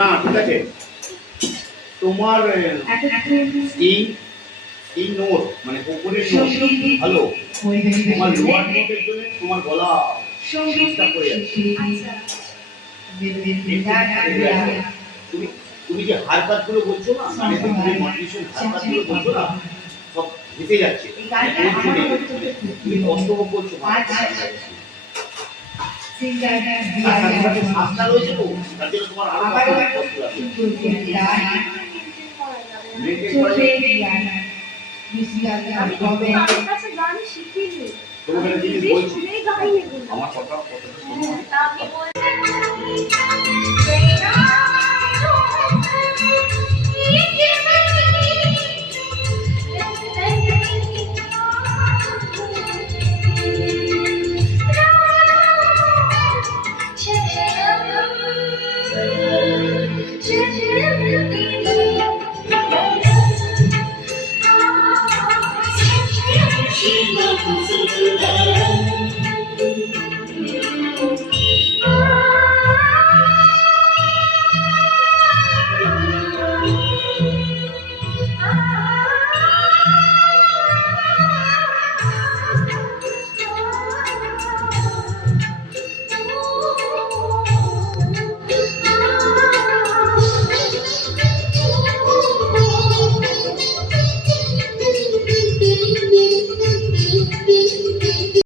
না ঠিক আছে তোমার এই নোট মানে উপরের নোট ভালো তোমার লোয়ার নোটের জন্য তোমার গলা ডিস্টার্ব করে যাচ্ছে তুমি তুমি যে হার কাজগুলো বলছো না মানে তুমি মডিফিকেশন হার কাজগুলো বলছো না সব ভেসে যাচ্ছে তুমি কষ্ট করছো শ্বাসটা রয়েছে তো তার জন্য তোমার আরো কষ্ট লাগবে আমার কথা